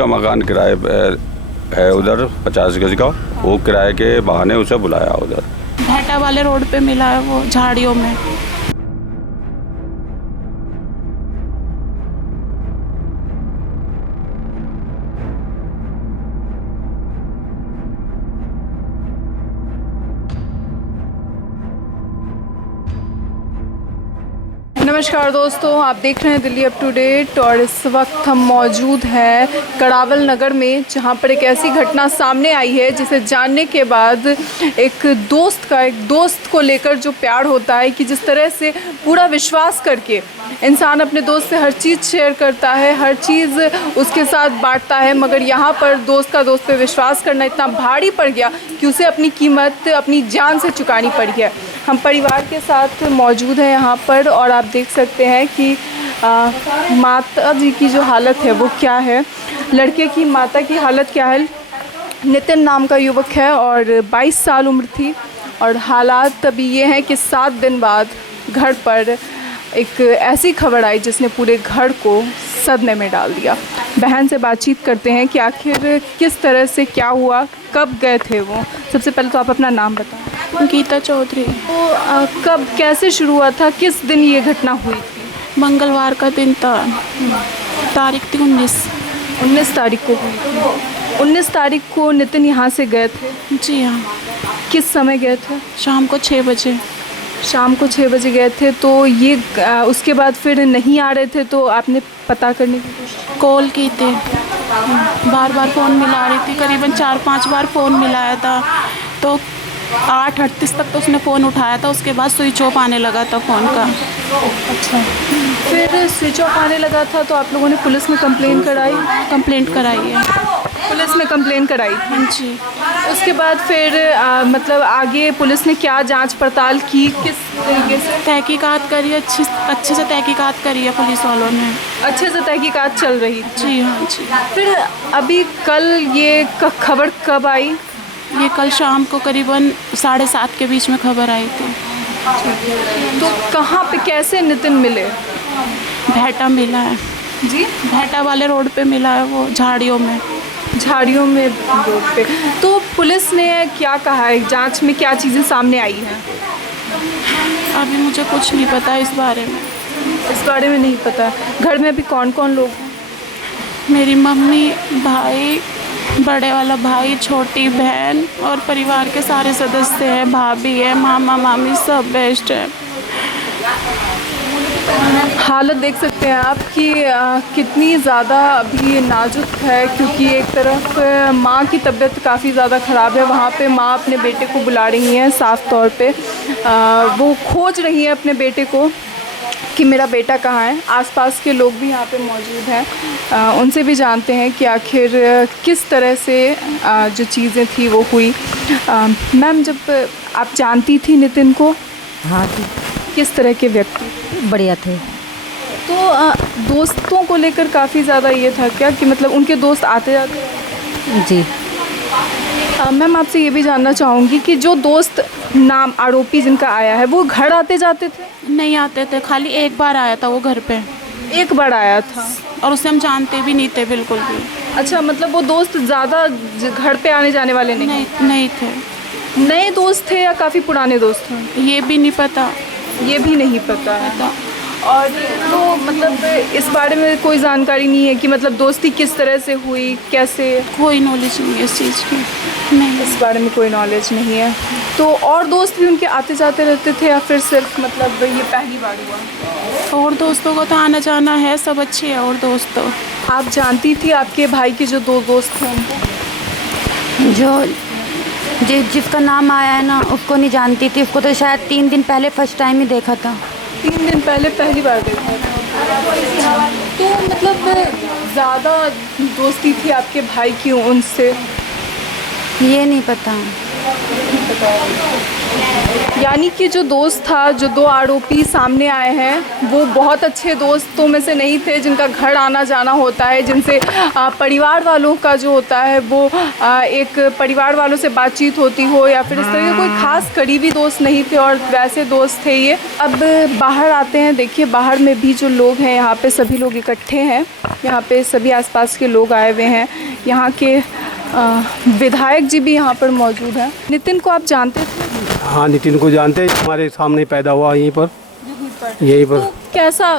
का मकान किराए है उधर 50 गज का, वो किराए के बहाने उसे बुलाया उधर। भेटा वाले रोड पे मिला है वो झाड़ियों में। नमस्कार दोस्तों, आप देख रहे हैं दिल्ली अप टू डेट और इस वक्त हम मौजूद हैं कड़ावल नगर में, जहां पर एक ऐसी घटना सामने आई है जिसे जानने के बाद एक दोस्त को लेकर जो प्यार होता है कि जिस तरह से पूरा विश्वास करके इंसान अपने दोस्त से हर चीज़ शेयर करता है, हर चीज़ उसके साथ बांटता है, मगर यहाँ पर दोस्त का दोस्त पे विश्वास करना इतना भारी पड़ गया कि उसे अपनी कीमत अपनी जान से चुकानी पड़ी है। हम परिवार के साथ मौजूद हैं यहाँ पर और आप देख सकते हैं कि माता जी की जो हालत है वो क्या है, लड़के की माता की हालत क्या है। नितिन नाम का युवक है और 22 साल उम्र थी और हालात अभी ये हैं कि 7 दिन बाद घर पर एक ऐसी खबर आई जिसने पूरे घर को सदमे में डाल दिया। बहन से बातचीत करते हैं कि आखिर किस तरह से क्या हुआ, कब गए थे वो। सबसे पहले तो आप अपना नाम बताएं। गीता चौधरी। तो कब कैसे शुरू हुआ था, किस दिन ये घटना हुई थी? मंगलवार का दिन था, तारीख थी 19 तारीख को हुई थी। 19 तारीख को नितिन यहाँ से गए थे? जी हाँ। किस समय गए थे? शाम को 6 बजे। शाम को 6 बजे गए थे। तो ये उसके बाद फिर नहीं आ रहे थे तो आपने पता करने की कोशिश? कॉल की थी, बार बार फ़ोन मिला रही थी, करीबन 4-5 बार फ़ोन मिलाया था। तो 8:38 तक तो उसने फ़ोन उठाया था, उसके बाद स्विच ऑफ आने लगा था फ़ोन का। अच्छा, फिर स्विच ऑफ आने लगा था तो आप लोगों ने पुलिस में कंप्लेंट कराई? कंप्लेंट कराई है। पुलिस में कंप्लेंट कराई थी? जी। उसके बाद फिर मतलब आगे पुलिस ने क्या जांच पड़ताल की, किस तरीके से? तहकीकात करी, अच्छे से तहकीकात करी है पुलिस वालों ने। अच्छे से तहकीकात चल रही थी? जी हाँ जी। फिर अभी कल ये खबर कब आई? ये कल शाम को करीबन 7:30 के बीच में खबर आई थी। तो कहाँ पे कैसे नितिन मिले? भेटा मिला है जी, भेटा वाले रोड पे मिला है वो झाड़ियों में। झाड़ियों में रोड पे। तो पुलिस ने क्या कहा है, जांच में क्या चीज़ें सामने आई हैं? अभी मुझे कुछ नहीं पता इस बारे में। इस बारे में नहीं पता। घर में अभी कौन कौन लोग हैं? मेरी मम्मी, भाई, बड़े वाला भाई, छोटी बहन और परिवार के सारे सदस्य हैं, भाभी है, मामा मामी सब बेस्ट है। हालत देख सकते हैं आप कि कितनी ज़्यादा अभी नाजुक है, क्योंकि एक तरफ माँ की तबीयत काफ़ी ज़्यादा ख़राब है। वहाँ पे माँ अपने बेटे को बुला रही हैं, साफ़ तौर पे वो खोज रही हैं अपने बेटे को कि मेरा बेटा कहाँ है। आसपास के लोग भी यहाँ पे मौजूद हैं, उनसे भी जानते हैं कि आखिर किस तरह से जो चीज़ें थी वो हुई। मैम, जब आप जानती थी नितिन को? हाँ जी। किस तरह के व्यक्ति? बढ़िया थे। तो दोस्तों को लेकर काफ़ी ज़्यादा ये था क्या कि मतलब उनके दोस्त आते जाते? जी। मैम, आपसे ये भी जानना चाहूँगी कि जो दोस्त नाम आरोपी जिनका आया है वो घर आते जाते थे? नहीं आते थे, खाली एक बार आया था वो घर पे। एक बार आया था और उसे हम जानते भी नहीं थे बिल्कुल भी। अच्छा, मतलब वो दोस्त ज़्यादा घर पे आने जाने वाले नहीं? नहीं थे। नए दोस्त थे या काफ़ी पुराने दोस्त थे? ये भी नहीं पता। ये भी नहीं पता है। और तो मतलब इस बारे में कोई जानकारी नहीं है कि मतलब दोस्ती किस तरह से हुई, कैसे? कोई नॉलेज नहीं है इस चीज़ की। नहीं, इस बारे में कोई नॉलेज नहीं है। तो और दोस्त भी उनके आते जाते रहते थे या फिर सिर्फ मतलब ये पहली बार हुआ? और दोस्तों को तो आना जाना है, सब अच्छे हैं। और दोस्त तो आप जानती थी आपके भाई के जो 2 दोस्त थे उनको? जिसका नाम आया है ना, उसको नहीं जानती थी। उसको तो शायद 3 दिन पहले फर्स्ट टाइम ही देखा था। 3 दिन पहले पहली बार देखा था। तो मतलब ज़्यादा दोस्ती थी आपके भाई की उनसे? ये नहीं पता। यानी कि जो दोस्त था, जो दो आरोपी सामने आए हैं, वो बहुत अच्छे दोस्तों में से नहीं थे जिनका घर आना जाना होता है, जिनसे परिवार वालों का जो होता है वो एक परिवार वालों से बातचीत होती हो या फिर इस तरह के कोई खास करीबी दोस्त नहीं थे और वैसे दोस्त थे ये। अब बाहर आते हैं, देखिए बाहर में भी जो लोग हैं यहाँ पे सभी लोग इकट्ठे हैं, यहाँ पे सभी आसपास के लोग आए हुए हैं, यहाँ के विधायक जी भी यहाँ पर मौजूद हैं। नितिन को आप जानते थे? हाँ, नितिन को जानते हैं, हमारे सामने पैदा हुआ यहीं पर। तो कैसा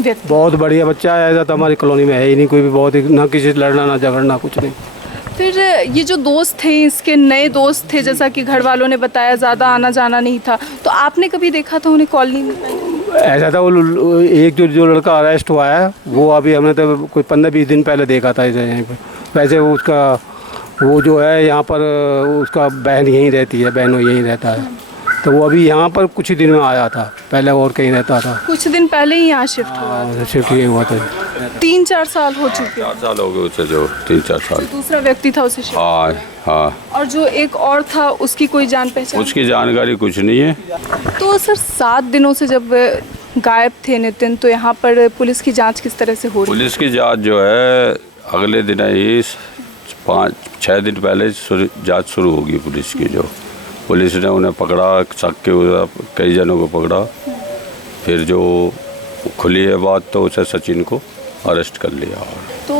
व्यक्ति? बहुत बढ़िया बच्चा है, ऐसा तो हमारी कॉलोनी में है ही नहीं कोई भी, बहुत ना किसी से लड़ना ना झगड़ना कुछ नहीं। फिर ये जो दोस्त थे, इसके नए दोस्त थे, जैसा कि घर वालों ने बताया ज़्यादा आना जाना नहीं था, तो आपने कभी देखा था उन्हें कॉलोनी में? ऐसा था, वो एक जो लड़का अरेस्ट हुआ है वो अभी हमने तो कोई 15-20 दिन पहले देखा था इसे यहीं पर। वैसे वो जो है यहाँ पर उसका बहन यहीं रहती है, बहन यहीं रहता है, तो वो अभी यहाँ पर कुछ ही दिन में आया था, पहले और कहीं रहता था। कुछ दिन पहले ही यहाँ शिफ्ट हुआ? शिफ्ट ही हुआ था। 3-4 साल हो चुके? 4 साल हो गए उसे, जो 3-4 साल। जो दूसरा व्यक्ति था उसे शिफ्ट? हाँ हाँ। और जो एक और था उसकी कोई जान पहचान? उसकी जानकारी कुछ नहीं है। तो सर 7 दिनों से जब गायब थे नितिन, तो यहाँ पर पुलिस की जांच किस तरह से हो रही है? पुलिस की जांच जो है अगले दिन ही 5-6 दिन पहले जांच शुरू होगी पुलिस की। जो पुलिस ने उन्हें पकड़ा, शक के कई जनों को पकड़ा, फिर जो खुली है बात तो उसे सचिन को अरेस्ट कर लिया। तो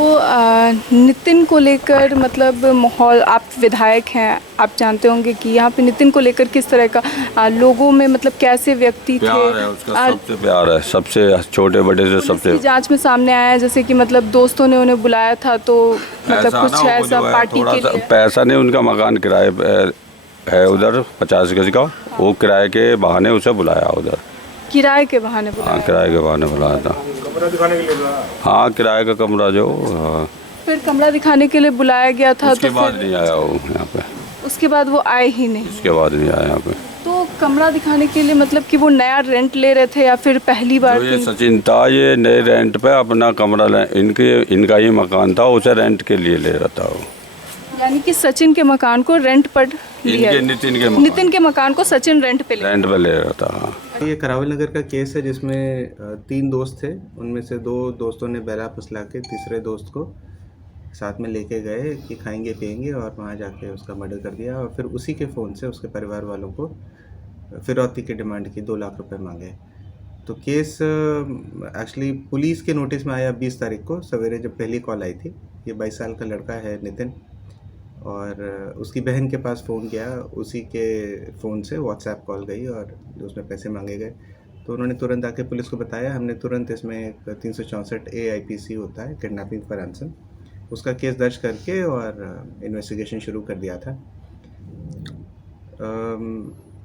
नितिन को लेकर मतलब माहौल, आप विधायक हैं, आप जानते होंगे कि यहाँ पे नितिन को लेकर किस तरह का लोगों में मतलब कैसे व्यक्ति थे? प्यार है उसका, सबसे प्यार है, सबसे छोटे बड़े से सबसे। जांच में सामने आया है जैसे कि मतलब दोस्तों ने उन्हें बुलाया था, तो मतलब कुछ ऐसा पार्टी के लिए? पैसा नहीं, उनका मकान किराए है उधर 50 गज का, वो किराए के बहाने उसे बुलाया उधर। किराए के बहाने बुलाया? हाँ, किराए के बहाने बुलाया था। कमरा दिखाने के लिए? हाँ, किराए का कमरा जो। हाँ। फिर कमरा दिखाने के लिए बुलाया गया था, उसके तो बाद नहीं आया वो यहाँ पे। उसके बाद वो आए ही नहीं? उसके बाद नहीं आया यहाँ पे। तो कमरा दिखाने के लिए मतलब कि वो नया रेंट ले रहे थे या फिर पहली बार? ये सचिन था, ये नए रेंट पे अपना कमरा इनका ही मकान था, उसे रेंट के लिए ले रहा था वो। यानी कि सचिन के मकान को रेंट पर लिया? नितिन के मकान को सचिन रेंट पे ले रहा था। ये करावल नगर का केस है जिसमें 3 दोस्त थे, उनमें से 2 दोस्तों ने बहला फुसला के तीसरे दोस्त को साथ में लेके गए कि खाएंगे पिएंगे, और वहाँ जाके उसका मर्डर कर दिया। और फिर उसी के फ़ोन से उसके परिवार वालों को फिरौती की डिमांड की, 2 लाख रुपए मांगे। तो केस एक्चुअली पुलिस के नोटिस में आया 20 तारीख को सवेरे, जब पहली कॉल आई थी। ये 22 साल का लड़का है नितिन, और उसकी बहन के पास फ़ोन गया, उसी के फ़ोन से व्हाट्सएप कॉल गई और उसमें पैसे मांगे गए। तो उन्होंने तुरंत आके पुलिस को बताया। हमने तुरंत इसमें 364A IPC होता है, किडनैपिंग फॉर रैंसम, उसका केस दर्ज करके और इन्वेस्टिगेशन शुरू कर दिया था।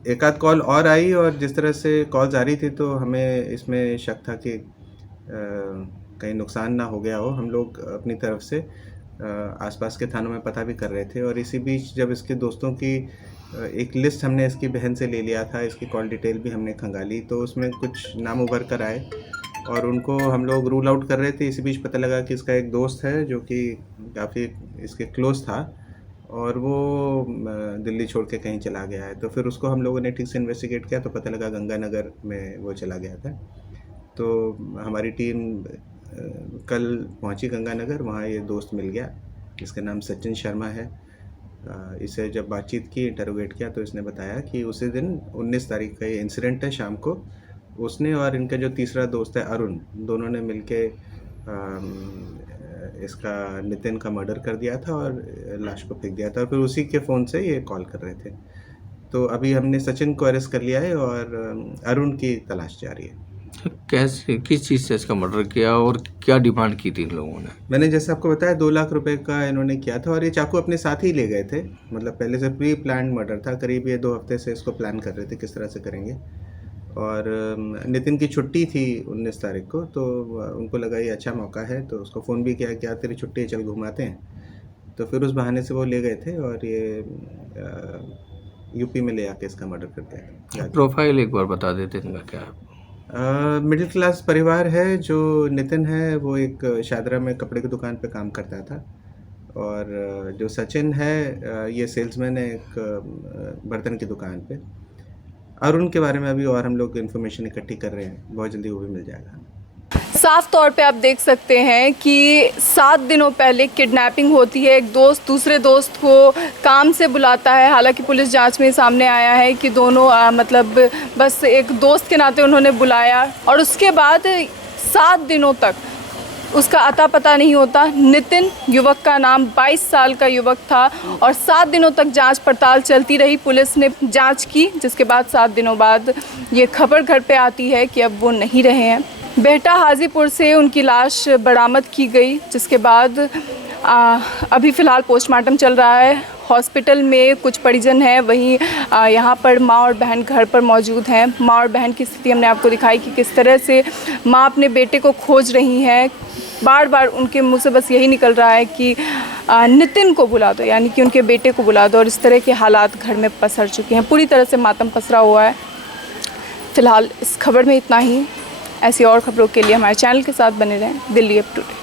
एक आध कॉल और आई, और जिस तरह से कॉल्स आ रही थी तो हमें इसमें शक था कि कहीं नुकसान ना हो गया हो। हम लोग अपनी तरफ से आसपास के थानों में पता भी कर रहे थे, और इसी बीच जब इसके दोस्तों की एक लिस्ट हमने इसकी बहन से ले लिया था, इसकी कॉल डिटेल भी हमने खंगाली, तो उसमें कुछ नाम उभर कर आए और उनको हम लोग रूल आउट कर रहे थे। इसी बीच पता लगा कि इसका एक दोस्त है जो कि काफ़ी इसके क्लोज था, और वो दिल्ली छोड़ के कहीं चला गया है। तो फिर उसको हम लोगों ने ठीक से इन्वेस्टिगेट किया तो पता लगा गंगानगर में वो चला गया था। तो हमारी टीम कल पहुंची गंगानगर, वहाँ ये दोस्त मिल गया, इसका नाम सचिन शर्मा है। इसे जब बातचीत की, इंटरोगेट किया, तो इसने बताया कि उसी दिन 19 तारीख का ये इंसिडेंट है। शाम को उसने और इनका जो तीसरा दोस्त है अरुण, दोनों ने मिलके इसका नितिन का मर्डर कर दिया था और लाश को फेंक दिया था, और फिर उसी के फ़ोन से ये कॉल कर रहे थे। तो अभी हमने सचिन को अरेस्ट कर लिया है और अरुण की तलाश जारी है। कैसे, किस चीज़ से इसका मर्डर किया और क्या डिमांड की थी इन लोगों ने? मैंने जैसे आपको बताया 2 लाख रुपए का इन्होंने किया था, और ये चाकू अपने साथ ही ले गए थे। मतलब पहले से प्री प्लान मर्डर था, करीब ये 2 हफ्ते से इसको प्लान कर रहे थे किस तरह से करेंगे। और नितिन की छुट्टी थी 19 तारीख को, तो उनको लगा ये अच्छा मौका है, तो उसको फ़ोन भी किया, क्या तेरी छुट्टी है, चल घुमाते हैं। तो फिर उस बहाने से वो ले गए थे और ये यूपी में ले आके इसका मर्डर कर दिया। प्रोफाइल एक बार बता देते इनका क्या? मिडिल क्लास परिवार है। जो नितिन है वो एक शादरा में कपड़े की दुकान पे काम करता था, और जो सचिन है ये सेल्समैन है एक बर्तन की दुकान पे। अरुण के बारे में अभी और हम लोग इन्फॉर्मेशन इकट्ठी कर रहे हैं, बहुत जल्दी वो भी मिल जाएगा। साफ तौर पे आप देख सकते हैं कि 7 दिनों पहले किडनैपिंग होती है। एक दोस्त दूसरे दोस्त को काम से बुलाता है। हालांकि पुलिस जांच में सामने आया है कि दोनों मतलब बस एक दोस्त के नाते उन्होंने बुलाया और उसके बाद 7 दिनों तक उसका अता पता नहीं होता। नितिन युवक का नाम 22 साल का युवक था और 7 दिनों तक जांच पड़ताल चलती रही। पुलिस ने जांच की, जिसके बाद 7 दिनों बाद ये खबर घर पे आती है कि अब वो नहीं रहे हैं। बेहटा हाजीपुर से उनकी लाश बरामद की गई, जिसके बाद अभी फ़िलहाल पोस्टमार्टम चल रहा है। हॉस्पिटल में कुछ परिजन हैं, वहीं यहाँ पर माँ और बहन घर पर मौजूद हैं। माँ और बहन की स्थिति हमने आपको दिखाई कि किस तरह से माँ अपने बेटे को खोज रही हैं। बार बार उनके मुंह से बस यही निकल रहा है कि नितिन को बुला दो, यानी कि उनके बेटे को बुला दो। और इस तरह के हालात घर में पसर चुके हैं, पूरी तरह से मातम पसरा हुआ है। फ़िलहाल इस खबर में इतना ही। ऐसी और खबरों के लिए हमारे चैनल के साथ बने रहें। Delhi up to date.